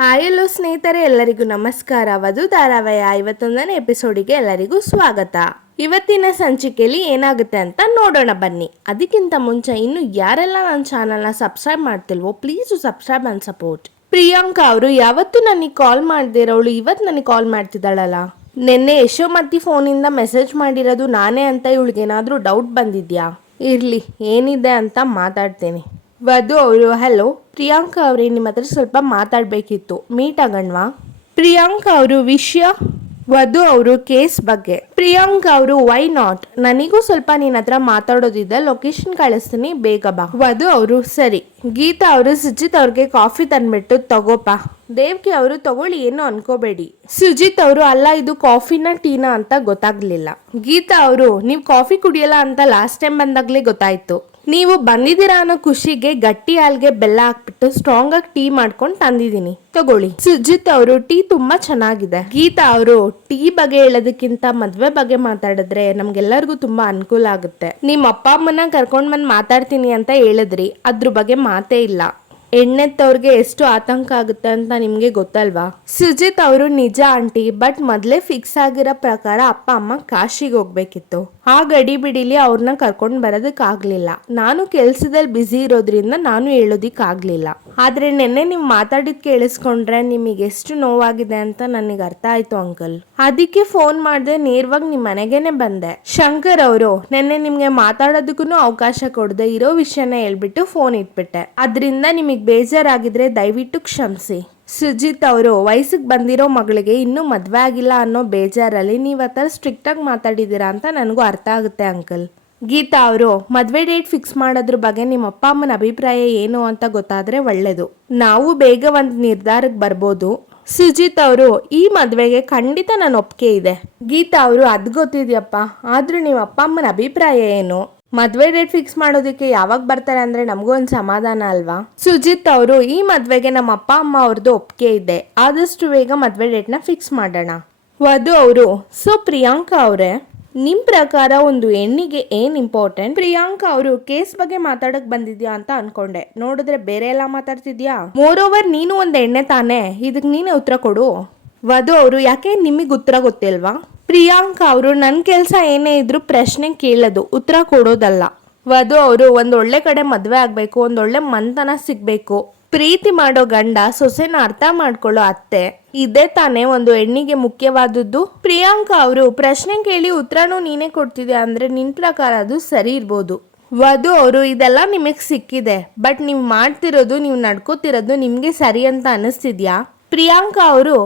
Hi hello ಸ್ನೇಹಿತರೆ, ಎಲ್ಲರಿಗೂ ನಮಸ್ಕಾರ. ವಧು ಧಾರಾವಾಹಿಯ 51ನೇ ಎಪಿಸೋಡಿಗೆ ಎಲ್ಲರಿಗೂ ಸ್ವಾಗತ. ಇವತ್ತಿನ ಸಂಚಿಕೆಯಲ್ಲಿ ಏನಾಗುತ್ತೆ ಅಂತ ನೋಡೋಣ ಬನ್ನಿ. ಅದಕ್ಕಿಂತ ಮುಂಚೆ ಇನ್ನು ಯಾರೆಲ್ಲ ನನ್ನ ಚಾನಲ್ನ ಸಬ್ಸ್ಕ್ರೈಬ್ ಮಾಡ್ತಿಲ್ವೋ please subscribe and support. Priyanka ಅವರು ಯಾವತ್ತೂ ನನಗೆ ಕಾಲ್ ಮಾಡ್ದಿರೋಳು ಇವತ್ತು ನನಗೆ ಕಾಲ್ ಮಾಡ್ತಿದ್ದಾಳಲ್ಲ. ನಿನ್ನೆ ಯಶೋಮತಿ ಫೋನಿಂದ ಮೆಸೇಜ್ ಮಾಡಿರೋದು ನಾನೇ ಅಂತ ಇವಳಿಗೇನಾದರೂ ಡೌಟ್ ಬಂದಿದ್ಯಾ? ಇರಲಿ, ಏನಿದೆ ಅಂತ ಮಾತಾಡ್ತೀನಿ. ವಧು ಅವರು, ಹಲೋ ಪ್ರಿಯಾಂಕಾ ಅವರೇ, ನಿಮ್ಮ ಹತ್ರ ಸ್ವಲ್ಪ ಮಾತಾಡಬೇಕಿತ್ತು, ಮೀಟ್ ಆಗೋಣವಾ? ಪ್ರಿಯಾಂಕಾ ಅವರು, ವಿಷಯ? ವಧು ಅವರು, ಕೇಸ್ ಬಗ್ಗೆ. ಪ್ರಿಯಾಂಕಾ ಅವರು, ವೈ ನಾಟ್, ನನಗೂ ಸ್ವಲ್ಪ ನಿನ್ನ ಹತ್ರ ಮಾತಾಡೋದಿದೆ, ಲೊಕೇಶನ್ ಕಳಿಸ್ತೀನಿ, ಬೇಗ ಬಾ. ವಧು ಅವರು, ಸರಿ. ಗೀತಾ ಅವರು, ಸುಜಿತ್ ಅವ್ರಿಗೆ ಕಾಫಿ ತಂದ್ಬಿಟ್ಟು ತಗೋಪ. ದೇವ್ಕಿ ಅವರು, ತಗೊಳ್ಳಿ, ಏನು ಅನ್ಕೋಬೇಡಿ. ಸುಜಿತ್ ಅವರು, ಅಲ್ಲ ಇದು ಕಾಫಿನ ಟೀನಾ ಅಂತ ಗೊತ್ತಾಗ್ಲಿಲ್ಲ. ಗೀತಾ ಅವರು, ನೀವು ಕಾಫಿ ಕುಡಿಯಲ್ಲ ಅಂತ ಲಾಸ್ಟ್ ಟೈಮ್ ಬಂದಾಗ್ಲೇ ಗೊತ್ತಾಯ್ತು. ನೀವು ಬಂದಿದ್ದೀರಾ ಅನ್ನೋ ಖುಷಿಗೆ ಗಟ್ಟಿ ಹಾಲ್ಗೆ ಬೆಲ್ಲ ಹಾಕ್ಬಿಟ್ಟು ಸ್ಟ್ರಾಂಗ್ ಆಗಿ ಟೀ ಮಾಡ್ಕೊಂಡು ತಂದಿದ್ದೀನಿ, ತಗೊಳ್ಳಿ. ಸುಜಿತ್ ಅವರು, ಟೀ ತುಂಬಾ ಚೆನ್ನಾಗಿದೆ. ಗೀತಾ ಅವರು, ಟೀ ಬಗ್ಗೆ ಹೇಳೋದಕ್ಕಿಂತ ಮದ್ವೆ ಬಗ್ಗೆ ಮಾತಾಡಿದ್ರೆ ನಮ್ಗೆಲ್ಲರಿಗೂ ತುಂಬಾ ಅನುಕೂಲ ಆಗುತ್ತೆ. ನಿಮ್ಮ ಅಪ್ಪ ಅಮ್ಮನ ಕರ್ಕೊಂಡ್ ಬಂದ್ ಮಾತಾಡ್ತೀನಿ ಅಂತ ಹೇಳಿದ್ರಿ, ಅದ್ರ ಬಗ್ಗೆ ಮಾತೇ ಇಲ್ಲ. ಹೆಣ್ಣೆತ್ತವ್ರಿಗೆ ಎಷ್ಟು ಆತಂಕ ಆಗುತ್ತೆ ಅಂತ ನಿಮ್ಗೆ ಗೊತ್ತಲ್ವಾ? ಸುಜಿತ್ ಅವರು, ನಿಜ ಆಂಟಿ, ಬಟ್ ಮೊದ್ಲೇ ಫಿಕ್ಸ್ ಆಗಿರೋ ಪ್ರಕಾರ ಅಪ್ಪ ಅಮ್ಮ ಕಾಶಿಗೆ ಹೋಗ್ಬೇಕಿತ್ತು. ಆ ಗಡಿ ಬಿಡಿಲಿ ಅವ್ರನ್ನ ಕರ್ಕೊಂಡ್ ಬರೋದಕ್ಕಾಗ್ಲಿಲ್ಲ. ನಾನು ಕೆಲ್ಸದಲ್ಲಿ ಬ್ಯುಸಿ ಇರೋದ್ರಿಂದ ನಾನು ಹೇಳೋದಿಕ್ಕಾಗ್ಲಿಲ್ಲ. ಆದ್ರೆ ನಿನ್ನೆ ನೀವು ಮಾತಾಡಿದ್ ಕೇಳಿಸ್ಕೊಂಡ್ರೆ ನಿಮಗೆ ಎಷ್ಟು ನೋವಾಗಿದೆ ಅಂತ ನನಗೆ ಅರ್ಥ ಆಯ್ತು ಅಂಕಲ್. ಅದಕ್ಕೆ ಫೋನ್ ಮಾಡ್ದೆ, ನೇರವಾಗಿ ನಿಮ್ ಮನೆಗೇನೆ ಬಂದೆ. ಶಂಕರ್ ಅವರು, ನಿನ್ನೆ ನಿಮ್ಗೆ ಮಾತಾಡೋದಕ್ಕೂ ಅವಕಾಶ ಕೊಡದೆ ಇರೋ ವಿಷಯನ ಹೇಳ್ಬಿಟ್ಟು ಫೋನ್ ಇಟ್ಬಿಟ್ಟೆ. ಅದರಿಂದ ನಿಮಗೆ ಬೇಜಾರಾಗಿದ್ರೆ ದಯವಿಟ್ಟು ಕ್ಷಮಿಸಿ. ಸುಜಿತ್ ಅವರು, ವಯಸ್ಸಿಗೆ ಬಂದಿರೋ ಮಗಳಿಗೆ ಇನ್ನೂ ಮದ್ವೆ ಆಗಿಲ್ಲ ಅನ್ನೋ ಬೇಜಾರಲ್ಲಿ ನೀವು ಆ ಥರ ಸ್ಟ್ರಿಕ್ಟ್ ಆಗಿ ಮಾತಾಡಿದ್ದೀರಾ ಅಂತ ನನಗೂ ಅರ್ಥ ಆಗುತ್ತೆ ಅಂಕಲ್. ಗೀತಾ ಅವರು, ಮದ್ವೆ ಡೇಟ್ ಫಿಕ್ಸ್ ಮಾಡೋದ್ರ ಬಗ್ಗೆ ನಿಮ್ಮ ಅಪ್ಪ ಅಮ್ಮನ ಅಭಿಪ್ರಾಯ ಏನು ಅಂತ ಗೊತ್ತಾದ್ರೆ ಒಳ್ಳೇದು. ನಾವು ಬೇಗ ಒಂದು ನಿರ್ಧಾರಕ್ಕೆ ಬರ್ಬೋದು. ಸುಜಿತ್ ಅವರು, ಈ ಮದ್ವೆಗೆ ಖಂಡಿತ ನನ್ನ ಒಪ್ಪಿಗೆ ಇದೆ. ಗೀತಾ ಅವರು, ಅದ್ ಗೊತ್ತಿದ್ಯಪ್ಪ, ಆದ್ರೂ ನಿಮ್ಮ ಅಪ್ಪ ಅಮ್ಮನ ಅಭಿಪ್ರಾಯ ಏನು? ಮದ್ವೆ ಡೇಟ್ ಫಿಕ್ಸ್ ಮಾಡೋದಕ್ಕೆ ಯಾವಾಗ ಬರ್ತಾರೆ ಅಂದ್ರೆ ನಮಗೂ ಒಂದು ಸಮಾಧಾನ ಅಲ್ವಾ? ಸುಜಿತ್ ಅವರು, ಈ ಮದ್ವೆಗೆ ನಮ್ಮ ಅಪ್ಪ ಅಮ್ಮ ಅವ್ರದ್ದು ಒಪ್ಪಿಗೆ ಇದೆ, ಆದಷ್ಟು ಬೇಗ ಮದ್ವೆ ಡೇಟ್ನ ಫಿಕ್ಸ್ ಮಾಡೋಣ. ವಧು ಅವರು, ಸೊ ಪ್ರಿಯಾಂಕಾ ಅವರೇ, ನಿಮ್ ಪ್ರಕಾರ ಒಂದು ಹೆಣ್ಣಿಗೆ ಏನ್ ಇಂಪಾರ್ಟೆಂಟ್? ಪ್ರಿಯಾಂಕಾ ಅವರು, ಕೇಸ್ ಬಗ್ಗೆ ಮಾತಾಡಕ್ ಬಂದಿದ್ಯಾ ಅಂತ ಅನ್ಕೊಂಡೆ, ನೋಡಿದ್ರೆ ಬೇರೆ ಎಲ್ಲ ಮಾತಾಡ್ತಿದ್ಯಾ. ಮೋರ್ ಓವರ್ ನೀನು ಒಂದ್ ಎಣ್ಣೆ ತಾನೇ, ಇದಕ್ ನೀನೇ ಉತ್ತರ ಕೊಡು. ವಧು ಅವರು, ಯಾಕೆ ನಿಮಗೆ ಉತ್ತರ ಗೊತ್ತಿಲ್ವಾ? ಪ್ರಿಯಾಂಕಾ ಅವರು, ನನ್ನ ಕೆಲಸ ಏನೇ ಇದ್ರು ಪ್ರಶ್ನೆ ಕೇಳೋದು, ಉತ್ತರ ಕೊಡೋದಲ್ಲ. ವಧು ಅವರು, ಒಂದೊಳ್ಳೆ ಕಡೆ ಮದ್ವೆ ಆಗ್ಬೇಕು, ಒಂದೊಳ್ಳೆ ಮನ್ತನ ಸಿಗ್ಬೇಕು, ಪ್ರೀತಿ ಮಾಡೋ ಗಂಡ, ಸೊಸೆನ ಅರ್ಥ ಮಾಡ್ಕೊಳ್ಳೋ ಅತ್ತೆ, ಇದೇ ತಾನೇ ಒಂದು ಹೆಣ್ಣಿಗೆ ಮುಖ್ಯವಾದದ್ದು. ಪ್ರಿಯಾಂಕಾ ಅವರು, ಪ್ರಶ್ನೆ ಕೇಳಿ ಉತ್ತರನೂ ನೀನೇ ಕೊಡ್ತಿದ್ಯಾ ಅಂದ್ರೆ ನಿನ್ ಪ್ರಕಾರ ಅದು ಸರಿ ಇರ್ಬೋದು. ವಧು ಅವರು, ಇದೆಲ್ಲ ನಿಮಗೆ ಸಿಕ್ಕಿದೆ, ಬಟ್ ನೀವು ಮಾಡ್ತಿರೋದು, ನೀವು ನಡ್ಕೋತಿರೋದು ನಿಮ್ಗೆ ಸರಿ ಅಂತ ಅನಿಸ್ತಿದ್ಯಾ? ಪ್ರಿಯಾಂಕಾ ಅವರು,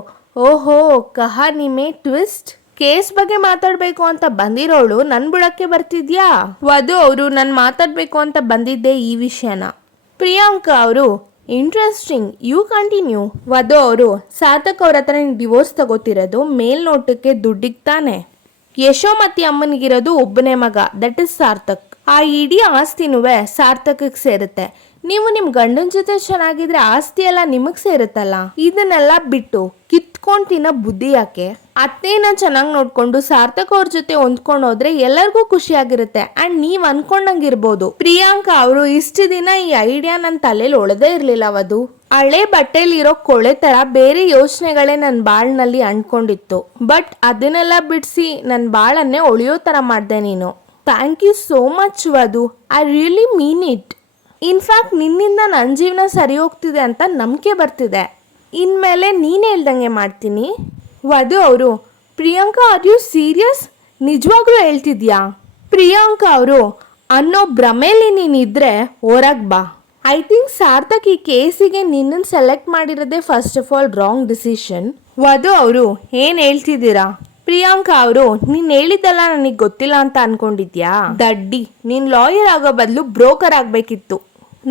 ಓಹೋ, ಕಹಾನಿ ಮೇ ಟ್ವಿಸ್ಟ್. ಕೇಸ್ ಬಗ್ಗೆ ಮಾತಾಡ್ಬೇಕು ಅಂತ ಬಂದಿರೋಳು ನನ್ ಬುಡಕ್ಕೆ ಬರ್ತಿದ್ಯಾ? ವಧು ಅವರು, ನಾನು ಮಾತಾಡ್ಬೇಕು ಅಂತ ಬಂದಿದ್ದೆ ಈ ವಿಷಯನ. ಪ್ರಿಯಾಂಕಾ ಅವರು, ಇಂಟ್ರೆಸ್ಟಿಂಗ್, ಯು ಕಂಟಿನ್ಯೂ. ವಧು ಅವರು, ಸಾರ್ಥಕ್ ಅವ್ರ ಹತ್ರ ಡಿವೋರ್ಸ್ ತಗೋತಿರೋದು ಮೇಲ್ನೋಟಕ್ಕೆ ದುಡ್ಡಿಗೆ ತಾನೆ. ಯಶೋಮತಿ ಅಮ್ಮನಿಗಿರೋದು ಒಬ್ಬನೇ ಮಗ, ದಟ್ ಇಸ್ ಸಾರ್ಥಕ್. ಆ ಇಡೀ ಆಸ್ತಿನೂ ಸಾರ್ಥಕಕ್ಕೆ ಸೇರುತ್ತೆ. ನೀವು ನಿಮ್ ಗಂಡನ ಜೊತೆ ಚೆನ್ನಾಗಿದ್ರೆ ಆಸ್ತಿ ಎಲ್ಲ ನಿಮಗ್ ಸೇರುತ್ತಲ್ಲ. ಇದನ್ನೆಲ್ಲ ಬಿಟ್ಟು ಕಿತ್ಕೊಂಡ್ ತಿನ್ನೋ ಬುದ್ಧಿ ಯಾಕೆ? ಅತ್ತೆನ ಚೆನ್ನಾಗಿ ನೋಡ್ಕೊಂಡು ಸಾರ್ಥಕ್ ಅವ್ರ ಜೊತೆ ಹೊಂದ್ಕೊಂಡು ಹೋದ್ರೆ ಎಲ್ಲರಿಗೂ ಖುಷಿಯಾಗಿರುತ್ತೆ ಅಂಡ್ ನೀವ್ ಅನ್ಕೊಂಡಂಗಿರ್ಬೋದು. ಪ್ರಿಯಾಂಕಾ ಅವರು, ಇಷ್ಟು ದಿನ ಈ ಐಡಿಯಾ ನನ್ನ ತಲೆಯಲ್ಲಿ ಒಳದೇ ಇರ್ಲಿಲ್ಲ. ವಧು, ಹಳೆ ಬಟ್ಟೆಲಿ ಇರೋ ಕೊಳೆ ತರ ಬೇರೆ ಯೋಚನೆಗಳೇ ನನ್ನ ಬಾಳ್ನಲ್ಲಿ ಅಂದ್ಕೊಂಡಿತ್ತು, ಬಟ್ ಅದನ್ನೆಲ್ಲ ಬಿಡಿಸಿ ನನ್ನ ಬಾಳನ್ನೇ ಒಳಿಯೋ ತರ ಮಾಡ್ದೆ ನೀನು. ಥ್ಯಾಂಕ್ ಯು ಸೋ ಮಚ್ ವಧು, I really mean it. In fact ನಿನ್ನಿಂದ ನನ್ನ ಜೀವನ ಸರಿ ಹೋಗ್ತಿದೆ ಅಂತ ನಂಬಿಕೆ ಬರ್ತಿದೆ. ಇನ್ಮೇಲೆ ನೀನು ಹೇಳ್ದಂಗೆ ಮಾಡ್ತೀನಿ. ವಧು ಅವರು, ಪ್ರಿಯಾಂಕಾ, ಆರ್ ಯು ಸೀರಿಯಸ್? ನಿಜವಾಗ್ಲೂ ಹೇಳ್ತಿದ್ಯಾ? ಪ್ರಿಯಾಂಕಾ ಅವರು, ಅನ್ನೋ ಭ್ರಮೇಲಿ ನೀನಿದ್ರೆ ಹೊರಗೆ ಬಾ. ಐ ಥಿಂಕ್ ಸಾರ್ಥಕ್ ಈ ಕೇಸಿಗೆ ನಿನ್ನನ್ನು ಸೆಲೆಕ್ಟ್ ಮಾಡಿರೋದೇ first of all wrong decision. Vadhu ಅವರು, ಏನು ಹೇಳ್ತಿದ್ದೀರಾ? ಪ್ರಿಯಾಂಕಾ ಅವರು, ನೀನ್ ಹೇಳಿದ್ದೆಲ್ಲ ನನಗೆ ಗೊತ್ತಿಲ್ಲ ಅಂತ ಅನ್ಕೊಂಡಿದ್ಯಾ? ದಡ್ಡಿ, ನೀನ್ ಲಾಯರ್ ಆಗೋ ಬದಲು ಬ್ರೋಕರ್ ಆಗ್ಬೇಕಿತ್ತು.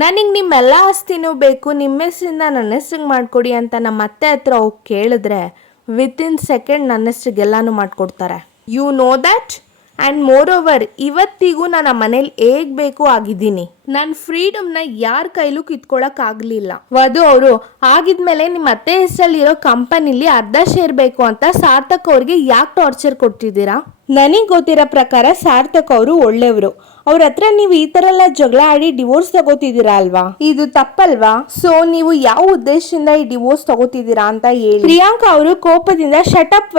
ನನಗೆ ನಿಮ್ಮೆಲ್ಲ ಆಸ್ತಿನೂ ಬೇಕು, ನಿಮ್ಮ ಹೆಸರಿಂದ ನನ್ನ ಹೆಸ್ರಿಗೆ ಮಾಡ್ಕೊಡಿ ಅಂತ ನಮ್ಮ ಅತ್ತೆ ಹತ್ರ ಹೋಗಿ ಕೇಳಿದ್ರೆ ವಿತಿನ್ ಸೆಕೆಂಡ್ ನನ್ನ ಹೆಸ್ರಿಗೆಲ್ಲಾನು ಮಾಡ್ಕೊಡ್ತಾರೆ. You know that? And more over, ಇವತ್ತಿಗೂ ನಾನು ಆ ಮನೇಲಿ ಹೇಗ್ ಬೇಕು ಆಗಿದ್ದೀನಿ. ನನ್ನ ಫ್ರೀಡಮ್ನ ಯಾರ ಕೈಲೂ ಕಿತ್ಕೊಳಕ್ಕಾಗಲಿಲ್ಲ. ವಧು ಅವರು, ಆಗಿದ್ಮೇಲೆ ನಿಮ್ಮ ಅತ್ತೆ ಹೆಸರಲ್ಲಿರೋ ಕಂಪನಿಲಿ ಅರ್ಧ ಶೇರ್ ಬೇಕು ಅಂತ ಸಾರ್ಥಕ್ ಅವ್ರಿಗೆ ಯಾಕೆ ಟಾರ್ಚರ್ ಕೊಡ್ತಿದ್ದೀರಾ? ನನಗೆ ಗೊತ್ತಿರೋ ಪ್ರಕಾರ ಸಾರ್ಥಕ್ ಅವರು ಒಳ್ಳೆಯವರು, ಅವ್ರ ಹತ್ರ ನೀವು ಈ ತರ ಎಲ್ಲ ಜಗಳ ಆಡಿ ಡಿವೋರ್ಸ್ ತಗೋತಿದ್ದೀರಾ ಅಲ್ವಾ, ಇದು ತಪ್ಪಲ್ವಾ? ಸೊ ನೀವು ಯಾವ ಉದ್ದೇಶದಿಂದ ಈ ಡಿವೋರ್ಸ್ ತಗೋತಿದ್ದೀರಾ ಅಂತ ಹೇಳಿ. ಪ್ರಿಯಾಂಕಾ ಅವರು ಕೋಪದಿಂದ ಶಟಪ್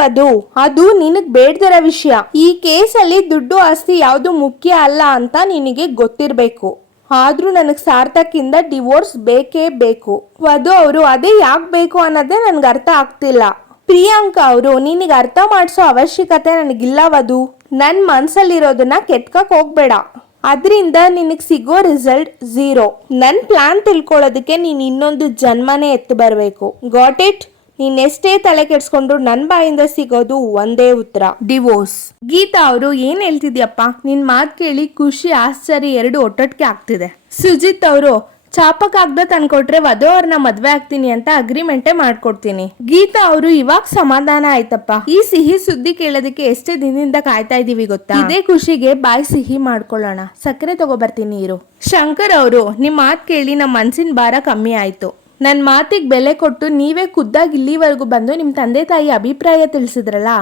ಅದು ನಿನಗ್ ಬೇಡ್ದಿರೋ ವಿಷಯ. ಈ ಕೇಸಲ್ಲಿ ದುಡ್ಡು ಆಸ್ತಿ ಯಾವ್ದು ಮುಖ್ಯ ಅಲ್ಲ ಅಂತ ನಿನಗೆ ಗೊತ್ತಿರ್ಬೇಕು. ಆದ್ರೂ ನನಗ್ ಸಾರ್ಥಕಿಂದ ಡಿವೋರ್ಸ್ ಬೇಕೇ ಬೇಕು. ವಧು ಅವರು ಅದೇ ಯಾಕೆ ಬೇಕು ಅನ್ನೋದೇ ನನ್ಗೆ ಅರ್ಥ ಆಗ್ತಿಲ್ಲ. ಪ್ರಿಯಾಂಕಾ ಅವರು ನಿನಗೆ ಅರ್ಥ ಮಾಡಿಸೋ ಅವಶ್ಯಕತೆ ನನಗಿಲ್ಲ ವಧು. ನನ್ ಮನ್ಸಲ್ಲಿರೋದನ್ನ ಕೆತ್ಕಕ್ ಹೋಗ್ಬೇಡ, ಅದರಿಂದ ನಿನಗ್ ಸಿಗೋ ರಿಸಲ್ಟ್ 0. ನನ್ ಪ್ಲಾನ್ ತಿಳ್ಕೊಳ್ಳೋದಕ್ಕೆ ನೀನ್ ಇನ್ನೊಂದು ಜನ್ಮನೇ ಎತ್ತು ಬರ್ಬೇಕು. Got it? ನೀನ್ ಎಷ್ಟೇ ತಲೆ ಕೆಡ್ಸ್ಕೊಂಡ್ರು ನನ್ ಬಾಯಿಂದ ಸಿಗೋದು ಒಂದೇ ಉತ್ತರ, ಡಿವೋರ್ಸ್. ಗೀತಾ ಅವರು ಏನ್ ಹೇಳ್ತಿದ್ಯಪ್ಪ, ನಿನ್ ಮಾತ್ ಕೇಳಿ ಖುಷಿ ಆಶ್ಚರ್ಯ ಎರಡು ಒಟ್ಟೊಟ್ಟಿಗೆ ಆಗ್ತಿದೆ. ಸುಜಿತ್ ಅವರು ಚಾಪಕ್ಕಾಗ್ದ ತಂದ್ಕೊಟ್ರೆ ವಧು ಅವ್ರನ್ನ ಮದ್ವೆ ಆಗ್ತೀನಿ ಅಂತ ಅಗ್ರಿಮೆಂಟೇ ಮಾಡ್ಕೊಡ್ತೀನಿ. ಗೀತಾ ಅವರು ಇವಾಗ ಸಮಾಧಾನ ಆಯ್ತಪ್ಪ. ಈ ಸಿಹಿ ಸುದ್ದಿ ಕೇಳೋದಕ್ಕೆ ಎಷ್ಟೇ ದಿನದಿಂದ ಕಾಯ್ತಾ ಇದೀವಿ ಗೊತ್ತಾ. ಇದೇ ಖುಷಿಗೆ ಬಾಯಿ ಸಿಹಿ ಮಾಡ್ಕೊಳ್ಳೋಣ. ಸಕ್ಕರೆ ತಗೋಬರ್ತೀನಿ ಇರು. ಶಂಕರ್ ಅವರು ನಿಮ್ ಮಾತ್ ಕೇಳಿ ನಮ್ಮ ಮನ್ಸಿನ ಭಾರ ಕಮ್ಮಿ ಆಯ್ತು. ನನ್ನ ಮಾತಿಗೆ ಬೆಲೆ ಕೊಟ್ಟು ನೀವೇ ಖುದ್ದಾಗಿ ಇಲ್ಲಿವರೆಗೂ ಬಂದು ನಿಮ್ಮ ತಂದೆ ತಾಯಿ ಅಭಿಪ್ರಾಯ ತಿಳಿಸಿದ್ರಲ್ಲ,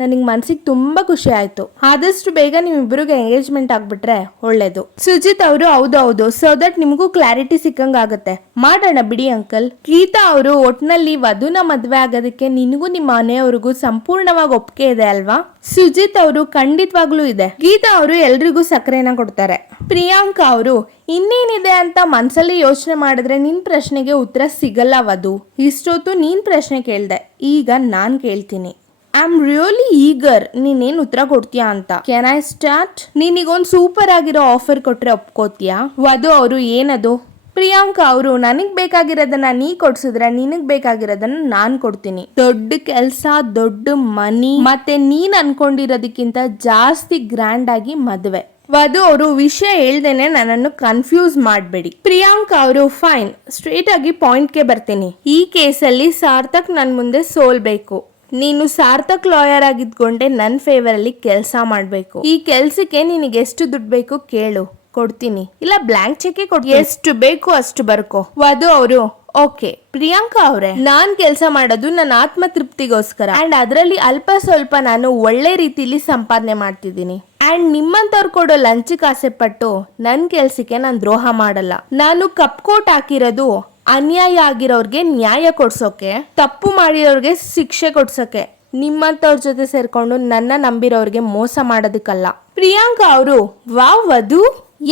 ನನಗೆ ಮನ್ಸಿಗೆ ತುಂಬಾ ಖುಷಿ ಆಯ್ತು. ಆದಷ್ಟು ಬೇಗ ನಿಮ್ಮಿಬ್ಬರಿಗೆ ಎಂಗೇಜ್ಮೆಂಟ್ ಆಗ್ಬಿಟ್ರೆ ಒಳ್ಳೇದು. ಸುಜಿತ್ ಅವರು ಹೌದು, ಸೊ ದಟ್ ನಿಮಗೂ ಕ್ಲಾರಿಟಿ ಸಿಕ್ಕಂಗ ಆಗುತ್ತೆ. ಮಾಡೋಣ ಬಿಡಿ ಅಂಕಲ್. ಗೀತಾ ಅವರು ಒಟ್ನಲ್ಲಿ ವಧುನ ಮದ್ವೆ ಆಗೋದಕ್ಕೆ ನಿನಗೂ ನಿಮ್ಮ ಮನೆಯವ್ರಿಗೂ ಸಂಪೂರ್ಣವಾಗಿ ಒಪ್ಪಿಗೆ ಇದೆ ಅಲ್ವಾ? ಸುಜಿತ್ ಅವರು ಖಂಡಿತವಾಗ್ಲೂ ಇದೆ. ಗೀತಾ ಅವರು ಎಲ್ರಿಗೂ ಸಕ್ಕರೆನ ಕೊಡ್ತಾರೆ. ಪ್ರಿಯಾಂಕಾ ಅವರು ಇನ್ನೇನಿದೆ ಅಂತ ಮನ್ಸಲ್ಲಿ ಯೋಚನೆ ಮಾಡಿದ್ರೆ ನಿನ್ ಪ್ರಶ್ನೆಗೆ ಉತ್ತರ ಸಿಗಲ್ಲ ವಧು. ಇಷ್ಟೊತ್ತು ನೀನ್ ಪ್ರಶ್ನೆ ಕೇಳ್ದೆ, ಈಗ ನಾನ್ ಕೇಳ್ತೀನಿ. ಐ ಆಮ್ ರಿಯಲಿ ಈಗರ್ ನೀನೇನ್ ಉತ್ತರ ಕೊಡ್ತೀಯಾ ಅಂತ. Can I start? ನೀನಿಗೊಂದು ಸೂಪರ್ ಆಗಿರೋ ಆಫರ್ ಕೊಟ್ರೆ ಒಪ್ಕೋತೀಯಾ? ವಧು ಅವರು ಏನದು? ಪ್ರಿಯಾಂಕಾ ಅವರು ನನಗ್ ಬೇಕಾಗಿರೋದನ್ನ ನೀ ಕೊಡ್ಸಿದ್ರೆ ನಿನಗ್ ಬೇಕಾಗಿರೋದನ್ನ ನಾನ್ ಕೊಡ್ತೀನಿ. ದೊಡ್ಡ ಕೆಲ್ಸ, ದೊಡ್ಡ ಮನಿ, ಮತ್ತೆ ನೀನ್ ಅನ್ಕೊಂಡಿರೋದಕ್ಕಿಂತ ಜಾಸ್ತಿ ಗ್ರ್ಯಾಂಡ್ ಆಗಿ ಮದ್ವೆ. ವಧು ಅವರು ವಿಷಯ ಹೇಳ್ದೇನೆ ನನ್ನನ್ನು ಕನ್ಫ್ಯೂಸ್ ಮಾಡಬೇಡಿ. ಪ್ರಿಯಾಂಕಾ ಅವರು ಫೈನ್, ಸ್ಟ್ರೇಟ್ ಆಗಿ ಪಾಯಿಂಟ್ಗೆ ಬರ್ತೀನಿ. ಈ ಕೇಸಲ್ಲಿ ಸಾರ್ಥಕ್ ನನ್ ಮುಂದೆ ಸೋಲ್ಬೇಕು. ನೀನು ಸಾರ್ಥಕ್ ಲಾಯರ್ ಆಗಿದ್ಕೊಂಡೆ ನನ್ನ ಫೇವರ್ ಅಲ್ಲಿ ಕೆಲಸ ಮಾಡ್ಬೇಕು. ಈ ಕೆಲ್ಸಕ್ಕೆ ನಿನಗೆ ಎಷ್ಟು ದುಡ್ಡು ಬೇಕು ಕೇಳು, ಕೊಡ್ತೀನಿ. ಇಲ್ಲ ಬ್ಲಾಂಕ್ ಚೆಕ್ ಕೊಡ್ತೀನಿ, ಎಷ್ಟು ಬೇಕು ಅಷ್ಟು ಬರ್ಕೋ. ವಧು ಅವರು ಓಕೆ. ಪ್ರಿಯಾಂಕಾ ಅವರೇ, ನಾನ್ ಕೆಲಸ ಮಾಡೋದು ನನ್ನ ಆತ್ಮ ತೃಪ್ತಿಗೋಸ್ಕರ ಅಂಡ್ ಅದರಲ್ಲಿ ಅಲ್ಪ ಸ್ವಲ್ಪ ನಾನು ಒಳ್ಳೆ ರೀತಿಲಿ ಸಂಪಾದನೆ ಮಾಡ್ತಿದ್ದೀನಿ. ಅಂಡ್ ನಿಮ್ಮಂತವ್ರು ಕೊಡೋ ಲಂಚಕ್ಕೆ ಆಸೆ ಪಟ್ಟು ನನ್ ಕೆಲ್ಸಕ್ಕೆ ನಾನು ದ್ರೋಹ ಮಾಡಲ್ಲ. ನಾನು ಕಪ್ ಕೋಟ್ ಹಾಕಿರೋದು ಅನ್ಯಾಯ ಆಗಿರೋರ್ಗೆ ನ್ಯಾಯ ಕೊಡ್ಸೋಕೆ, ತಪ್ಪು ಮಾಡಿರೋರ್ಗೆ ಶಿಕ್ಷೆ ಕೊಡ್ಸೋಕೆ, ನಿಮ್ಮಂತವ್ರ ಜೊತೆ ಸೇರ್ಕೊಂಡು ನನ್ನ ನಂಬಿರೋರ್ಗೆ ಮೋಸ ಮಾಡೋದಕ್ಕಲ್ಲ. ಪ್ರಿಯಾಂಕಾ ಅವರು ವಾವ್ ವಧು,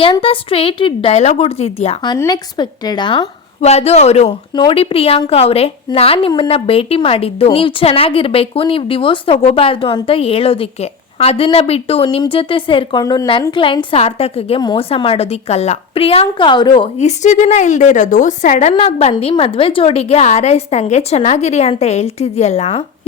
ಎಂತ ಸ್ಟ್ರೇಟ್ ಡೈಲಾಗ್ ಹೊಡ್ತಿದ್ಯಾ, ಅನ್ಎಕ್ಸ್ಪೆಕ್ಟೆಡಾ? ವಧು ಅವರು ನೋಡಿ ಪ್ರಿಯಾಂಕಾ ಅವರೇ, ನಾನ್ ನಿಮ್ಮನ್ನ ಭೇಟಿ ಮಾಡಿದ್ದು ನೀವ್ ಚೆನ್ನಾಗಿರ್ಬೇಕು, ನೀವ್ ಡಿವೋರ್ಸ್ ತಗೋಬಾರ್ದು ಅಂತ ಹೇಳೋದಿಕ್ಕೆ. ಅದನ್ನ ಬಿಟ್ಟು ನಿಮ್ ಜೊತೆ ಸೇರ್ಕೊಂಡು ನನ್ ಕ್ಲೈಂಟ್ ಸಾರ್ಥಕ್ಗೆ ಮೋಸ ಮಾಡೋದಿಕ್ಕಲ್ಲ. ಪ್ರಿಯಾಂಕಾ ಅವರು ಇಷ್ಟು ದಿನ ಇಲ್ದೇ ಇರೋದು ಸಡನ್ ಆಗಿ ಬಂದು ಮದ್ವೆ ಜೋಡಿಗೆ ಆರೈಸ್ದಂಗೆ ಚೆನ್ನಾಗಿರಿ ಅಂತ ಹೇಳ್ತಿದ್ಯಲ್ಲ,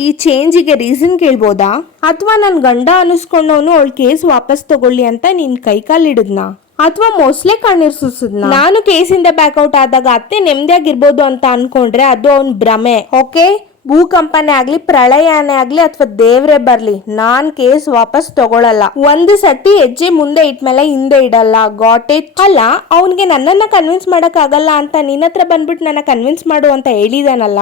ಈ ಚೇಂಜಿಗೆ ರೀಸನ್ ಕೇಳ್ಬೋದಾ? ಅಥವಾ ನನ್ ಗಂಡ ಅನಿಸ್ಕೊಂಡವನು ಅವಳ ಕೇಸ್ ವಾಪಸ್ ತಗೊಳ್ಳಿ ಅಂತ ನಿನ್ ಕೈಕಾಲಿಡಿದ್ನಾ? ಅಥವಾ ಮೋಸ್ಲೆ ಕಣ್ಣೀರ್ ಸುರಿಸಿದ್ನ? ನಾನು ಕೇಸಿಂದ ಬ್ಯಾಕ್ಔಟ್ ಆದಾಗ ಅತ್ತೆ ನೆಮ್ಮದಿಯಾಗಿರ್ಬೋದು ಅಂತ ಅನ್ಕೊಂಡ್ರೆ ಅದು ಅವ್ನ್ ಭ್ರಮೆ. ಓಕೆ, ಭೂಕಂಪನೆ ಆಗ್ಲಿ, ಪ್ರಳಯನೇ ಆಗ್ಲಿ, ಅಥವಾ ದೇವ್ರೆ ಬರ್ಲಿ, ನಾನ್ ಕೇಸ್ ವಾಪಸ್ ತಗೊಳಲ್ಲ. ಒಂದು ಸತಿ ಹೆಜ್ಜೆ ಮುಂದೆ ಇಟ್ಮೇಲೆ ಹಿಂದೆ ಇಡಲ್ಲ. Got it? ಅಲ್ಲ, ಅವನ್ಗೆ ನನ್ನನ್ನ ಕನ್ವಿನ್ಸ್ ಮಾಡಕ್ ಆಗಲ್ಲ ಅಂತ ನಿನ್ನ ಹತ್ರ ಬಂದ್ಬಿಟ್ಟು ನನ್ನ ಕನ್ವಿನ್ಸ್ ಮಾಡು ಅಂತ ಹೇಳಿದಾನಲ್ಲ,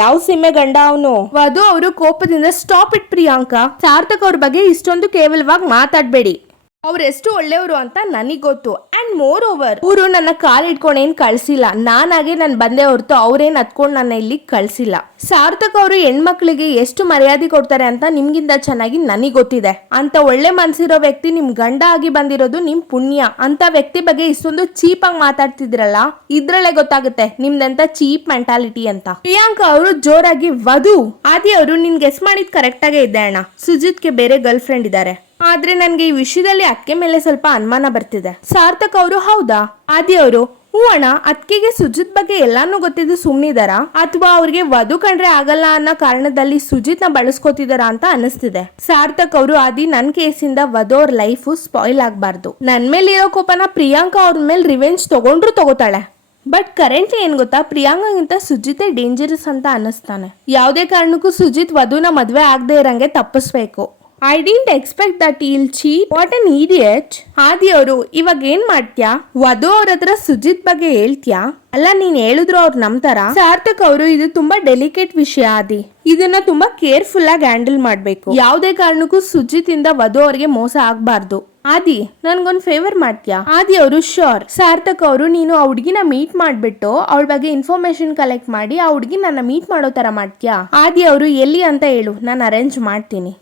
ಯಾವ ಸಿಮ್ಮೆ ಗಂಡ ಅವನು? ವಧು ಅವರು ಕೋಪದಿಂದ ಸ್ಟಾಪ್ ಇಟ್ ಪ್ರಿಯಾಂಕಾ. ಸಾರ್ಥಕ್ ಅವ್ರ ಬಗ್ಗೆ ಇಷ್ಟೊಂದು ಕೇವಲವಾಗಿ ಮಾತಾಡ್ಬೇಡಿ. ಅವ್ರೆಷ್ಟು ಒಳ್ಳೆಯವರು ಅಂತ ನನಗ್ ಗೊತ್ತು. ಅಂಡ್ ಮೋರ್ ಓವರ್ ಅವರು ನನ್ನ ಕಾಲ್ ಇಟ್ಕೊಂಡು ಏನ್ ಕಳ್ಸಿಲ್ಲ, ನಾನಾಗೆ ನಾನು ಬಂದೆ ಹೊರತು ಅವ್ರೇನ್ ಹತ್ಕೊಂಡು ನನ್ನ ಇಲ್ಲಿ ಕಳ್ಸಿಲ್ಲ. ಸಾರ್ಥಕ್ ಅವರು ಹೆಣ್ಮಕ್ಳಿಗೆ ಎಷ್ಟು ಮರ್ಯಾದೆ ಕೊಡ್ತಾರೆ ಅಂತ ನಿಮ್ಗಿಂತ ಚೆನ್ನಾಗಿ ನನಗ್ ಗೊತ್ತಿದೆ. ಅಂತ ಒಳ್ಳೆ ಮನ್ಸಿರೋ ವ್ಯಕ್ತಿ ನಿಮ್ ಗಂಡ ಆಗಿ ಬಂದಿರೋದು ನಿಮ್ ಪುಣ್ಯ. ಅಂತ ವ್ಯಕ್ತಿ ಬಗ್ಗೆ ಇಷ್ಟೊಂದು ಚೀಪ್ ಆಗಿ ಮಾತಾಡ್ತಿದ್ರಲ್ಲ, ಇದ್ರಲ್ಲೇ ಗೊತ್ತಾಗುತ್ತೆ ನಿಮ್ದಂತ ಚೀಪ್ ಮೆಂಟಾಲಿಟಿ ಅಂತ. ಪ್ರಿಯಾಂಕಾ ಅವರು ಜೋರಾಗಿ ವಧು, ಆದಿ ಅವರು ನಿನ್ ಗೆಸ್ ಮಾಡಿದ್ ಕರೆಕ್ಟ್ ಆಗೇ ಇದೆ ಅಣ್ಣ. ಸುಜಿತ್ಗೆ ಬೇರೆ ಗರ್ಲ್ ಫ್ರೆಂಡ್ ಇದ್ದಾರೆ. ಆದ್ರೆ ನನ್ಗೆ ಈ ವಿಷಯದಲ್ಲಿ ಅಕ್ಕೆ ಮೇಲೆ ಸ್ವಲ್ಪ ಅನುಮಾನ ಬರ್ತಿದೆ. ಸಾರ್ಥಕ್ ಅವರು ಹೌದಾ? ಆದಿ ಅವರು ಹೂ ಅಣ್ಣ, ಅಕ್ಕಿಗೆ ಸುಜಿತ್ ಬಗ್ಗೆ ಎಲ್ಲಾನು ಗೊತ್ತಿದ್ದು ಸುಮ್ನಿದಾರ, ಅಥವಾ ಅವ್ರಿಗೆ ವಧು ಕಂಡ್ರೆ ಆಗಲ್ಲ ಅನ್ನೋ ಕಾರಣದಲ್ಲಿ ಸುಜಿತ್ ನ ಬಳಸ್ಕೋತಿದಾರ ಅಂತ ಅನಿಸ್ತಿದೆ. ಸಾರ್ಥಕ್ ಅವರು ಆದಿ ನನ್ ಕೇಸಿಂದ ವಧು ಅವ್ರ ಲೈಫ್ ಸ್ಪಾಯಿಲ್ ಆಗ್ಬಾರ್ದು. ನನ್ ಮೇಲೆ ಇರೋ ಕೋಪನ ಪ್ರಿಯಾಂಕಾ ಅವ್ರ ಮೇಲೆ ರಿವೆಂಜ್ ತಗೊಂಡ್ರು ತಗೋತಾಳೆ. ಬಟ್ ಕರೆಂಟ್ಲಿ ಏನ್ ಗೊತ್ತಾ, ಪ್ರಿಯಾಂಕಾಗಿಂತ ಸುಜಿತೆ ಡೇಂಜರಸ್ ಅಂತ ಅನಿಸ್ತಾನೆ. ಯಾವುದೇ ಕಾರಣಕ್ಕೂ ಸುಜಿತ್ ವಧುನ ಮದ್ವೆ ಆಗದೆ ಇರಂಗೆ ತಪ್ಪಿಸ್ಬೇಕು. I didn't expect that he'll cheat. What an idiot. Aadi ಅವರು ಇವಾಗ ಏನ್ ಮಾಡ್ತ್ಯಾ? ವಧು ಅವ್ರ ಹತ್ರ ಸುಜಿತ್ ಬಗ್ಗೆ ಹೇಳ್ತ್ಯಾ? ಅಲ್ಲ, ನೀನ್ ಹೇಳಿದ್ರು ಅವ್ರು ನಂಬ್ತಾರ? ಸಾರ್ಥಕ್ ಅವರು ಇದು ತುಂಬಾ ಡೆಲಿಕೇಟ್ ವಿಷಯ ಆದಿ, ಇದನ್ನ ತುಂಬಾ ಕೇರ್ಫುಲ್ ಆಗಿ ಹ್ಯಾಂಡಲ್ ಮಾಡ್ಬೇಕು. ಯಾವುದೇ ಕಾರಣಕ್ಕೂ ಸುಜಿತ್ ಇಂದ ವಧು ಅವ್ರಿಗೆ ಮೋಸ ಆಗ್ಬಾರ್ದು. ಆದಿ ನನ್ಗೊಂದು ಫೇವರ್ ಮಾಡ್ತೀಯಾ? ಆದಿ ಅವರು ಶೋರ್. ಸಾರ್ಥಕ್ ಅವರು ನೀನು ಆ ಹುಡ್ಗಿನ ಮೀಟ್ ಮಾಡ್ಬಿಟ್ಟು ಅವಳ ಬಗ್ಗೆ ಇನ್ಫಾರ್ಮೇಶನ್ ಕಲೆಕ್ಟ್ ಮಾಡಿ ಆ ಹುಡ್ಗಿ ನನ್ನ ಮೀಟ್ ಮಾಡೋ ತರ ಮಾಡ್ತೀಯಾ? ಆದಿ ಅವರು ಎಲ್ಲಿ ಅಂತ ಹೇಳು, ನಾನು ಅರೇಂಜ್ ಮಾಡ್ತೀನಿ.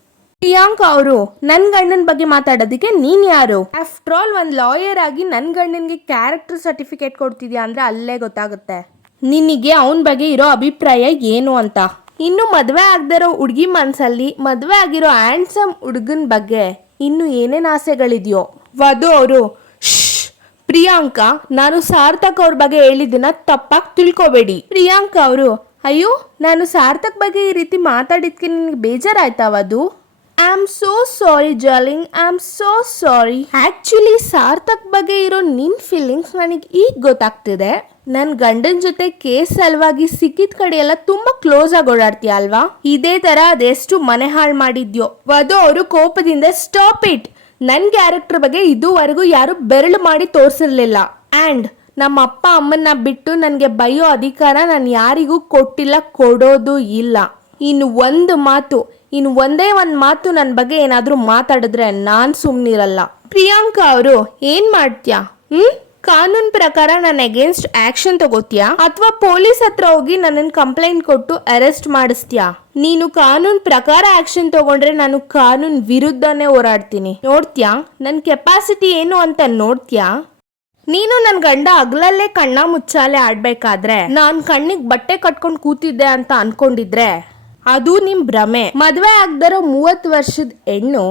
ಪ್ರಿಯಾಂಕಾ ಅವರು ನನ್ ಗಂಡನ ಬಗ್ಗೆ ಮಾತಾಡೋದಕ್ಕೆ ನೀನ್ ಯಾರು? ಆಫ್ಟರ್ ಆಲ್ ಒಂದ್ ಲಾಯರ್ ಆಗಿ ನನ್ ಗಂಡನ್ಗೆ ಕ್ಯಾರೆಕ್ಟರ್ ಸರ್ಟಿಫಿಕೇಟ್ ಕೊಡ್ತಿದ್ಯಾ ಅಂದ್ರೆ ಅಲ್ಲೇ ಗೊತ್ತಾಗುತ್ತೆ ನಿನಗೆ ಅವನ ಬಗ್ಗೆ ಇರೋ ಅಭಿಪ್ರಾಯ ಏನು ಅಂತ. ಇನ್ನು ಮದ್ವೆ ಆಗದಿರೋ ಹುಡ್ಗಿ ಮನ್ಸಲ್ಲಿ ಮದ್ವೆ ಆಗಿರೋ ಹ್ಯಾಂಡ್ಸಮ್ ಹುಡುಗನ್ ಬಗ್ಗೆ ಇನ್ನು ಏನೇನ್ ಆಸೆಗಳಿದೆಯೋ. ವಧು ಅವರು ಪ್ರಿಯಾಂಕಾ, ನಾನು ಸಾರ್ಥಕ್ ಅವ್ರ ಬಗ್ಗೆ ಹೇಳಿದ್ದನ್ನ ತಪ್ಪಾಗಿ ತಿಳ್ಕೊಬೇಡಿ. ಪ್ರಿಯಾಂಕಾ ಅವರು ಅಯ್ಯೋ, ನಾನು ಸಾರ್ಥಕ್ ಬಗ್ಗೆ ಈ ರೀತಿ ಮಾತಾಡಿದ್ಕೆ ನಿನ್ಗೆ ಬೇಜಾರಾಯ್ತಾ Vadhu? I am so sorry darling, I am so sorry. Actually Sarthak ಬಗ್ಗೆ ಇರೋ ನಿನ್ ಫೀಲಿಂಗ್ಸ್ ನನಗೆ ಈಗ ಗೊತ್ತಾಗ್ತಿದೆ. ನನ್ ಗಂಡನ ಜೊತೆ ಕೇಸ್ ಸಲುವಾಗಿ ಸಿಕ್ಕಿದ ಕಡೆ ಎಲ್ಲ ತುಂಬಾ ಕ್ಲೋಸ್ ಆಗಿ ಓಡಾಡ್ತೀಯ ಅಲ್ವಾ? ಇದೇ ತರ ಅದೆಷ್ಟು ಮನೆ ಹಾಳು ಮಾಡಿದ್ಯೋ. ವಧು ಅವರು ಕೋಪದಿಂದ ಸ್ಟಾಪ್ ಇಟ್. ನನ್ ಕ್ಯಾರೆಕ್ಟರ್ ಬಗ್ಗೆ ಇದುವರೆಗೂ ಯಾರು ಬೆರಳು ಮಾಡಿ ತೋರಿಸಿರ್ಲಿಲ್ಲ. ಅಂಡ್ ನಮ್ಮ ಅಪ್ಪ ಅಮ್ಮನ್ನ ಬಿಟ್ಟು ನನಗೆ ಬೈಯೋ ಅಧಿಕಾರ ನಾನು ಯಾರಿಗೂ ಕೊಟ್ಟಿಲ್ಲ, ಕೊಡೋದು ಇಲ್ಲ. ಇನ್ನು ಒಂದೇ ಒಂದು ಮಾತು ನನ್ನ ಬಗ್ಗೆ ಏನಾದ್ರೂ ಮಾತಾಡಿದ್ರೆ ನಾನ್ ಸುಮ್ನಿರಲ್ಲ. ಪ್ರಿಯಾಂಕಾ ಅವರು ಏನ್ ಮಾಡ್ತೀಯಾ? ಕಾನೂನ್ ಪ್ರಕಾರ ನನ್ನ ಅಗೇನ್ಸ್ಟ್ ಆಕ್ಷನ್ ತಗೋತೀಯಾ ಅಥವಾ ಪೊಲೀಸ್ ಹತ್ರ ಹೋಗಿ ನನ್ನನ್ನು ಕಂಪ್ಲೇಂಟ್ ಕೊಟ್ಟು ಅರೆಸ್ಟ್ ಮಾಡಿಸ್ತೀಯಾ? ನೀನು ಕಾನೂನ್ ಪ್ರಕಾರ ಆಕ್ಷನ್ ತಗೊಂಡ್ರೆ ನಾನು ಕಾನೂನ್ ವಿರುದ್ಧನೇ ಹೋರಾಡ್ತೀನಿ. ನೋಡ್ತೀಯಾ ನನ್ನ ಕೆಪಾಸಿಟಿ ಏನು ಅಂತ ನೋಡ್ತೀಯಾ? ನೀನು ನನ್ ಗಂಡ ಅಗ್ಲಲ್ಲೇ ಕಣ್ಣ ಮುಚ್ಚಾಲೆ ಆಡ್ಬೇಕಾದ್ರೆ ನಾನ್ ಕಣ್ಣಿಗೆ ಬಟ್ಟೆ ಕಟ್ಕೊಂಡು ಕೂತಿದ್ದೆ ಅಂತ ಅನ್ಕೊಂಡಿದ್ರೆ ಅದು ನಿಮ್ ಭ್ರಮೆ. ಮದ್ವೆ ಆಗದಿರೋ 30 ವರ್ಷದ ಹೆಣ್ಣು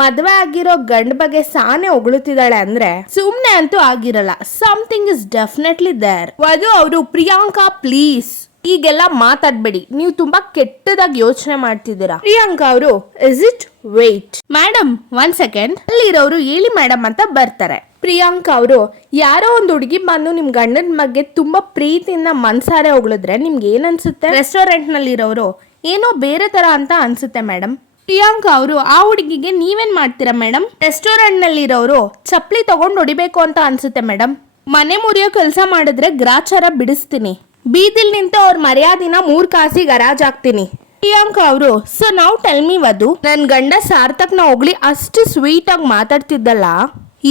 ಮದ್ವೆ ಆಗಿರೋ ಗಂಡ ಬಗ್ಗೆ ಸಾನೆ ಹೊಗಳುತ್ತಿದ್ದಾಳೆ ಅಂದ್ರೆ ಸುಮ್ನೆ ಅಂತೂ ಆಗಿರಲ್ಲ. Something is definitely there. ವಧು ಅವರು ಪ್ರಿಯಾಂಕಾ ಪ್ಲೀಸ್ ಈಗೆಲ್ಲ ಮಾತಾಡ್ಬೇಡಿ, ನೀವು ತುಂಬಾ ಕೆಟ್ಟದಾಗಿ ಯೋಚನೆ ಮಾಡ್ತಿದ್ದೀರಾ. ಪ್ರಿಯಾಂಕಾ ಅವರು is it wait madam 1 second. ಅಲ್ಲಿರೋರು ಹೇಳಿ ಮೇಡಮ್ ಅಂತ ಬರ್ತಾರೆ. ಪ್ರಿಯಾಂಕಾ ಅವರು ಯಾರೋ ಒಂದು ಹುಡುಗಿ ಬಂದು ನಿಮ್ ಗಂಡನ ಬಗ್ಗೆ ತುಂಬಾ ಪ್ರೀತಿಯಿಂದ ಮನ್ಸಾರೆ ಹೊಗಳಿದ್ರೆ ನಿಮ್ಗೆ ಏನ್ ಅನ್ಸುತ್ತೆ? ರೆಸ್ಟೋರೆಂಟ್ ನಲ್ಲಿ ಇರೋರು ಏನೋ ಬೇರೆ ತರ ಅಂತ ಅನ್ಸುತ್ತೆ ಮೇಡಮ್. ಪ್ರಿಯಾಂಕಾ ಅವರು ಆ ಹುಡುಗಿಗೆ ನೀವೇನ್ ಮಾಡ್ತೀರಾ ಮೇಡಮ್? ರೆಸ್ಟೋರೆಂಟ್ ನಲ್ಲಿ ಇರೋರು ಚಪ್ಪಲಿ ತಗೊಂಡು ಹೊಡಿಬೇಕು ಅಂತ ಅನ್ಸುತ್ತೆ ಮೇಡಮ್. ಮನೆ ಮುರಿಯೋ ಕೆಲಸ ಮಾಡಿದ್ರೆ ಗ್ರಾಚಾರ ಬಿಡಿಸ್ತೀನಿ. ಬೀದಿಲ್ ನಿಂತು ಅವ್ರ ಮರ್ಯಾದಿನ 3 ಕಾಸಿಗೆ ಗರಾಜ್ ಹಾಕ್ತೀನಿ. ಪ್ರಿಯಾಂಕಾ ಅವರು ಸೊ ನೌ ಟೆಲ್ ಮಿ ವಧು, ನನ್ ಗಂಡ ಸಾರ್ಥಕ್ನ ಹೊಗಳಿ ಅಷ್ಟು ಸ್ವೀಟ್ ಆಗಿ ಮಾತಾಡ್ತಿದ್ದಲ್ಲ,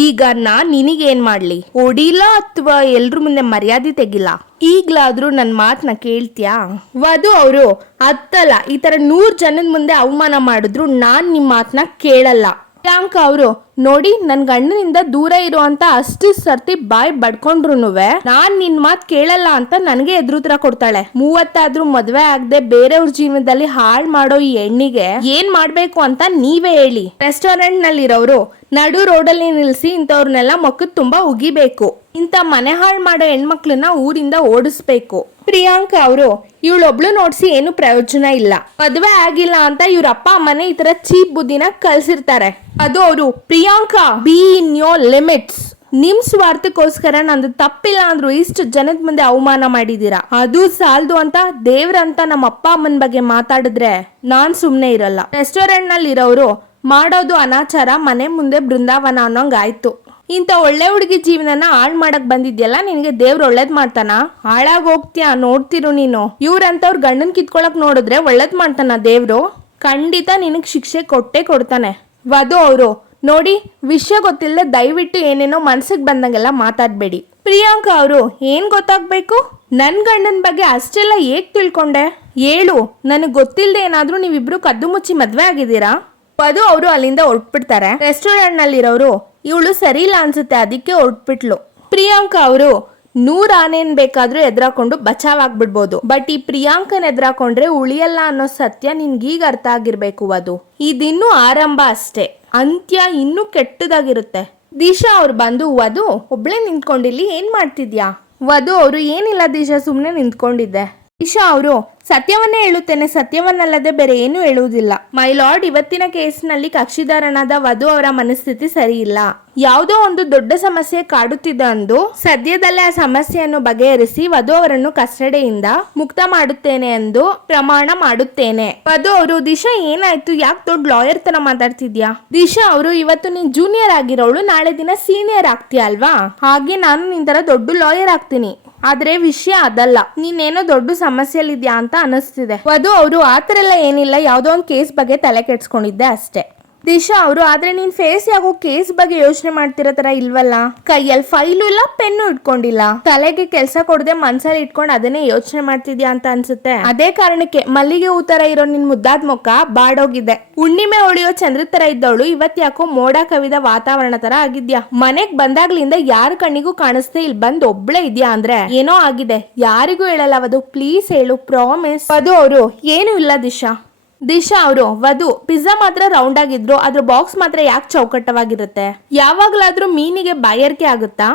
ಈಗ ನಾನ್ ನಿನಗೇನ್ ಮಾಡ್ಲಿ? ಹೊಡಿಲ್ಲ ಅಥವಾ ಎಲ್ರ ಮುಂದೆ ಮರ್ಯಾದೆ ತೆಗಿಲ್ಲ? ಈಗ್ಲಾದ್ರೂ ನನ್ ಮಾತನ್ನ ಕೇಳ್ತೀಯಾ? ವಧು ಅವರು ಅತ್ತಲ್ಲ, ಈ ತರ 100 ಜನದ ಮುಂದೆ ಅವಮಾನ ಮಾಡಿದ್ರು ನಾನ್ ನಿಮ್ ಮಾತನ್ನ ಕೇಳಲ್ಲ. ಪ್ರಿಯಾಂಕಾ ಅವರು ನೋಡಿ, ನನ್ ಗಂಡನಿಂದ ದೂರ ಇರುವಂತ ಅಷ್ಟು ಸರ್ತಿ ಬಾಯ್ ಬಡ್ಕೊಂಡ್ರುನುವೆ ನಾನ್ ನಿನ್ ಮಾತ್ ಕೇಳಲ್ಲ ಅಂತ ನನಗೆ ಎದುರುತ್ರ ಕೊಡ್ತಾಳೆ. 30 ಆದ್ರೂ ಮದ್ವೆ ಆಗದೆ ಬೇರೆಯವ್ರ ಜೀವನದಲ್ಲಿ ಹಾಳ್ ಮಾಡೋ ಈ ಹೆಣ್ಣಿಗೆ ಏನ್ ಮಾಡ್ಬೇಕು ಅಂತ ನೀವೇ ಹೇಳಿ. ರೆಸ್ಟೋರೆಂಟ್ ನಲ್ಲಿರೋರು ನಡು ರೋಡಲ್ಲಿ ನಿಲ್ಸಿ ಇಂಥವ್ರನ್ನೆಲ್ಲ ಮಕ್ಕದ್ ತುಂಬಾ ಉಗಿಬೇಕು. ಇಂಥ ಮನೆ ಹಾಳು ಮಾಡೋ ಹೆಣ್ಮಕ್ಳನ್ನ ಊರಿಂದ ಓಡಿಸ್ಬೇಕು. ಪ್ರಿಯಾಂಕಾ ಅವರು ಇವಳೊಬ್ಳು ನೋಡ್ಸಿ ಏನು ಪ್ರಯೋಜನ ಇಲ್ಲ. ಮದ್ವೆ ಆಗಿಲ್ಲ ಅಂತ ಇವ್ರ ಅಪ್ಪ ಅಮ್ಮನೆ ಈ ತರ ಚೀಪ್ ಬುದ್ಧಿನ ಕಲ್ಸಿರ್ತಾರೆ. ಅದು ಅವರು Priyanka B in your limits. ನಿಮ್ ಸ್ವಾರ್ಥಕ್ಕೋಸ್ಕರ ನಂದು ತಪ್ಪಿಲ್ಲ ಅಂದ್ರು ಇಷ್ಟು ಜನದ ಮುಂದೆ ಅವಮಾನ ಮಾಡಿದೀರಾ. ಅದು ಸಾಲದು ಅಂತ ದೇವ್ರಂತ ನಮ್ಮ ಅಪ್ಪ ಅಮ್ಮನ ಬಗ್ಗೆ ಮಾತಾಡಿದ್ರೆ ನಾನ್ ಸುಮ್ನೆ ಇರಲ್ಲ. ರೆಸ್ಟೋರೆಂಟ್ ನಲ್ಲಿ ಇರೋರು ಮಾಡೋದು ಅನಾಚಾರ, ಮನೆ ಮುಂದೆ ಬೃಂದಾವನ ಅನ್ನೋಂಗ್ ಆಯ್ತು. ಇಂಥ ಒಳ್ಳೆ ಹುಡುಗಿ ಜೀವನನ ಹಾಳ್ ಮಾಡಕ್ ಬಂದಿದ್ಯಲ್ಲ, ನಿನಗೆ ದೇವ್ರು ಒಳ್ಳೇದ್ ಮಾಡ್ತಾನ? ಹಾಳಾಗ್ ಹೋಗ್ತೀಯ ನೋಡ್ತಿರು ನೀನು. ಇವ್ರಂತವ್ರ ಗಂಡನ್ ಕಿತ್ಕೊಳಕ್ ನೋಡಿದ್ರೆ ಒಳ್ಳೇದ್ ಮಾಡ್ತಾನ ದೇವ್ರು? ಖಂಡಿತ ನಿನಗ್ ಶಿಕ್ಷೆ ಕೊಟ್ಟೆ ಕೊಡ್ತಾನೆ. ವಧು ಅವರು ನೋಡಿ, ವಿಷಯ ಗೊತ್ತಿಲ್ಲದೆ ದಯವಿಟ್ಟು ಏನೇನೋ ಮನ್ಸಿಗೆ ಬಂದಂಗೆಲ್ಲ ಮಾತಾಡ್ಬೇಡಿ. ಪ್ರಿಯಾಂಕಾ ಅವರು ಏನ್ ಗೊತ್ತಾಗ್ಬೇಕು? ನನ್ ಗಂಡನ ಬಗ್ಗೆ ಅಷ್ಟೆಲ್ಲ ಏಕ್ ತಿಳ್ಕೊಂಡೆ? ಹೇಳು, ನನಗ್ ಗೊತ್ತಿಲ್ಲದೆ ಏನಾದ್ರೂ ನೀವಿಬ್ರು ಕದ್ದು ಮುಚ್ಚಿ ಮದ್ವೆ ಆಗಿದ್ದೀರಾ? ವಧು ಅವರು ಅಲ್ಲಿಂದ ಹೊರಟ್ಬಿಡ್ತಾರೆ. ರೆಸ್ಟೋರೆಂಟ್ ನಲ್ಲಿರೋರು ಇವಳು ಸರಿ ಇಲ್ಲ ಅನ್ಸುತ್ತೆ ಅದಕ್ಕೆ ಹೊರಟ್ಬಿಟ್ಲು. ಪ್ರಿಯಾಂಕಾ ಅವರು 100 ಆನೆನ್ ಬೇಕಾದ್ರೂ ಎದ್ರಾಕೊಂಡು ಬಚಾವ್ ಆಗ್ಬಿಡ್ಬೋದು, ಬಟ್ ಈ ಪ್ರಿಯಾಂಕನ್ ಎದ್ರಾಕೊಂಡ್ರೆ ಉಳಿಯಲ್ಲ ಅನ್ನೋ ಸತ್ಯ ನಿನ್ಗೀಗ ಅರ್ಥ ಆಗಿರ್ಬೇಕು ವಧು. ಇದಿನ್ನೂ ಆರಂಭ ಅಷ್ಟೇ, ಅಂತ್ಯ ಇನ್ನೂ ಕೆಟ್ಟದಾಗಿರುತ್ತೆ. ದಿಶಾ ಅವ್ರು ಬಂದು ವಧು ಒಬ್ಳೆ ನಿಂತ್ಕೊಂಡಿಲ್ಲಿ ಏನ್ ಮಾಡ್ತಿದ್ಯಾ? ವಧು ಅವರು ಏನಿಲ್ಲ ದಿಶಾ, ಸುಮ್ನೆ ನಿಂತ್ಕೊಂಡಿದ್ದೆ. ದಿಶಾ ಅವರು ಸತ್ಯವನ್ನೇ ಹೇಳುತ್ತೇನೆ, ಸತ್ಯವನ್ನಲ್ಲದೆ ಬೇರೆ ಏನೂ ಹೇಳುವುದಿಲ್ಲ. ಮೈ ಲಾರ್ಡ್, ಇವತ್ತಿನ ಕೇಸ್ನಲ್ಲಿ ಕಕ್ಷಿದಾರನಾದ ವಧು ಅವರ ಮನಸ್ಥಿತಿ ಸರಿ ಇಲ್ಲ. ಯಾವುದೋ ಒಂದು ದೊಡ್ಡ ಸಮಸ್ಯೆ ಕಾಡುತ್ತಿದೆ ಅಂದು ಸದ್ಯದಲ್ಲೇ ಆ ಸಮಸ್ಯೆಯನ್ನು ಬಗೆಹರಿಸಿ ವಧು ಅವರನ್ನು ಕಸ್ಟಡಿಯಿಂದ ಮುಕ್ತ ಮಾಡುತ್ತೇನೆ ಎಂದು ಪ್ರಮಾಣ ಮಾಡುತ್ತೇನೆ. ವಧು ಅವರು ದಿಶಾ ಏನಾಯ್ತು, ಯಾಕೆ ದೊಡ್ಡ ಲಾಯರ್ ತರ ಮಾತಾಡ್ತಿದ್ಯಾ? ದಿಶಾ ಅವರು ಇವತ್ತು ನೀನ್ ಜೂನಿಯರ್ ಆಗಿರೋಳು, ನಾಳೆ ದಿನ ಸೀನಿಯರ್ ಆಗ್ತೀಯ ಅಲ್ವಾ? ಹಾಗೆ ನಾನು ನಿನ್ ತರ ದೊಡ್ಡ ಲಾಯರ್ ಆಗ್ತೀನಿ. ಆದ್ರೆ ವಿಷಯ ಅದಲ್ಲ, ನೀನೇನೋ ದೊಡ್ಡ ಸಮಸ್ಯೆಲಿದ್ಯಾ ಅಂತ ಅನಿಸ್ತಿದೆ. ವಧು ಅವರು ಆತರ ಎಲ್ಲ ಏನಿಲ್ಲ, ಯಾವ್ದೋ ಒಂದು ಕೇಸ್ ಬಗ್ಗೆ ತಲೆ ಕೆಡ್ಸ್ಕೊಂಡಿದ್ದೆ ಅಷ್ಟೇ. ದಿಶಾ ಅವರು ಆದ್ರೆ ನೀನ್ ಫೇಸ್ ಯಾಕೋ ಕೇಸ್ ಬಗ್ಗೆ ಯೋಚನೆ ಮಾಡ್ತಿರೋ ತರ ಇಲ್ವಲ್ಲ, ಕೈಯಲ್ಲಿ ಫೈಲು ಇಲ್ಲ ಪೆನ್ನು ಇಟ್ಕೊಂಡಿಲ್ಲ, ತಲೆಗೆ ಕೆಲಸ ಕೊಡದೆ ಮನ್ಸಲ್ಲಿ ಇಟ್ಕೊಂಡು ಅದನ್ನೇ ಯೋಚನೆ ಮಾಡ್ತಿದ್ಯಾ ಅಂತ ಅನ್ಸುತ್ತೆ. ಅದೇ ಕಾರಣಕ್ಕೆ ಮಲ್ಲಿಗೆ ಹೂ ತರ ಇರೋ ನಿನ್ ಮುದ್ದಾದ ಮುಖ ಬಾಡೋಗಿದೆ. ಹುಣ್ಣಿಮೆ ಹೊಳೆಯೋ ಚಂದ್ರ ತರ ಇದ್ದವಳು ಇವತ್ ಯಾಕೋ ಮೋಡ ಕವಿದ ವಾತಾವರಣ ತರ ಆಗಿದ್ಯಾ. ಮನೆಗ್ ಬಂದಾಗ್ಲಿಂದ ಯಾರ ಕಣ್ಣಿಗೂ ಕಾಣಿಸ್ದೆ ಇಲ್ಲಿ ಬಂದ್ ಒಬ್ಳೆ ಇದ್ಯಾ ಅಂದ್ರೆ ಏನೋ ಆಗಿದೆ. ಯಾರಿಗೂ ಹೇಳಲ್ಲ ವಧು, ಪ್ಲೀಸ್ ಹೇಳು, ಪ್ರಾಮಿಸ್. ವಧು ಅವರು ಏನು ಇಲ್ಲ ದಿಶಾ ಅವರು ವಧು, ಪಿಜ್ಜಾ ಮಾತ್ರ ರೌಂಡ್ ಆಗಿದ್ರು ಅದ್ರ ಬಾಕ್ಸ್ ಮಾತ್ರ ಯಾಕೆ ಚೌಕಟ್ಟವಾಗಿರುತ್ತೆ? ಯಾವಾಗ್ಲಾದ್ರೂ ಮೀನಿಗೆ ಬಾಯರ್ಕೆ ಆಗುತ್ತಾ?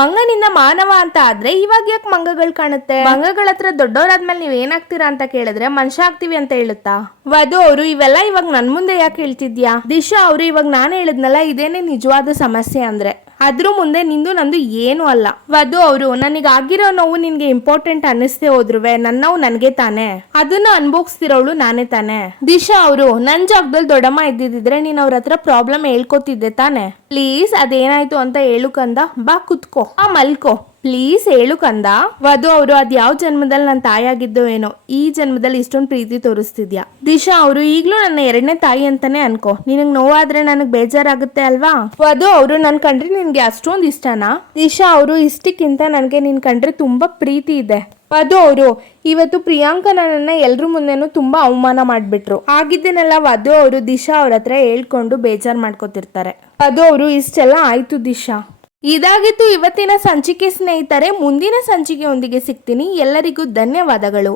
ಮಂಗನಿಂದ ಮಾನವ ಅಂತ ಆದ್ರೆ ಇವಾಗ ಯಾಕೆ ಮಂಗಗಳು ಕಾಣುತ್ತೆ? ಮಂಗಗಳ ಹತ್ರ ದೊಡ್ಡವರಾದ್ಮೇಲೆ ನೀವ್ ಏನಾಗ್ತೀರಾ ಅಂತ ಕೇಳಿದ್ರೆ ಮನುಷ್ಯ ಆಗ್ತೀವಿ ಅಂತ ಹೇಳುತ್ತಾ? ವಧು ಅವರು ಇವೆಲ್ಲ ಇವಾಗ ನನ್ ಮುಂದೆ ಯಾಕೆ ಹೇಳ್ತಿದ್ಯಾ? ದಿಶಾ ಅವರು ಇವಾಗ ನಾನು ಹೇಳಿದ್ನಲ್ಲ, ಇದೇನೆ ನಿಜವಾದ ಸಮಸ್ಯೆ ಅಂದ್ರೆ. ಅದ್ರ ಮುಂದೆ ನಿಂದು ನಂದು ಏನು ಅಲ್ಲ. ವಧು ಅವರು ನನಗಾಗಿರೋ ನೋವು ನಿನ್ಗೆ ಇಂಪಾರ್ಟೆಂಟ್ ಅನ್ನಿಸ್ತೇ ಹೋದ್ರುವೆ ನನ್ನ ನೋವು ನನ್ಗೆ ತಾನೆ, ಅದನ್ನ ಅನ್ಭೋಗಿಸ್ತಿರೋಳು ನಾನೇ ತಾನೆ. ದಿಶಾ ಅವರು ನನ್ ಜಾಗದಲ್ಲಿ ದೊಡ್ಡಮ್ಮ ಇದ್ದಿದ್ರೆ ನೀನ್ ಅವ್ರ ಹತ್ರ ಪ್ರಾಬ್ಲಮ್ ಹೇಳ್ಕೊತಿದ್ದೆ ತಾನೆ. ಪ್ಲೀಸ್ ಅದೇನಾಯ್ತು ಅಂತ ಹೇಳು ಕಂದ, ಬಾ ಕುತ್ಕೋ, ಮಲ್ಕೋ, ಪ್ಲೀಸ್ ಹೇಳು ಕಂದ. ವಧು ಅವರು ಅದ್ ಯಾವ ಜನ್ಮದಲ್ಲಿ ನನ್ನ ತಾಯಿ ಆಗಿದ್ದೋ ಏನೋ ಈ ಜನ್ಮದಲ್ಲಿ ಇಷ್ಟೊಂದು ಪ್ರೀತಿ ತೋರಿಸ್ತಿದ್ಯಾ. ದಿಶಾ ಅವರು ಈಗ್ಲೂ ನನ್ನ ಎರಡನೇ ತಾಯಿ ಅಂತಾನೆ ಅನ್ಕೋ. ನಿನಗ್ ನೋವಾದ್ರೆ ನನಗ್ ಬೇಜಾರಾಗುತ್ತೆ ಅಲ್ವಾ? ವಧು ಅವರು ನನ್ ಕಂಡ್ರೆ ನಿನ್ಗೆ ಅಷ್ಟೊಂದು ಇಷ್ಟನಾ? ದಿಶಾ ಅವರು ಇಷ್ಟಕ್ಕಿಂತ ನನ್ಗೆ ನಿನ್ ಕಂಡ್ರೆ ತುಂಬಾ ಪ್ರೀತಿ ಇದೆ. ವಧು ಅವರು ಇವತ್ತು ಪ್ರಿಯಾಂಕಾ ನನ್ನನ್ನ ಎಲ್ರ ಮುಂದೆನೂ ತುಂಬಾ ಅವಮಾನ ಮಾಡ್ಬಿಟ್ರು. ಆಗಿದ್ದೇನೆಲ್ಲ ವಧು ಅವರು ದಿಶಾ ಅವ್ರ ಹತ್ರ ಹೇಳ್ಕೊಂಡು ಬೇಜಾರ್ ಮಾಡ್ಕೋತಿರ್ತಾರೆ. ವಧು ಅವರು ಇಷ್ಟೆಲ್ಲ ಆಯ್ತು ದಿಶಾ. ಇದಾಗಿತ್ತು ಇವತ್ತಿನ ಸಂಚಿಕೆ ಸ್ನೇಹಿತರೆ. ಮುಂದಿನ ಸಂಚಿಕೆಯೊಂದಿಗೆ ಸಿಗ್ತೀನಿ. ಎಲ್ಲರಿಗೂ ಧನ್ಯವಾದಗಳು.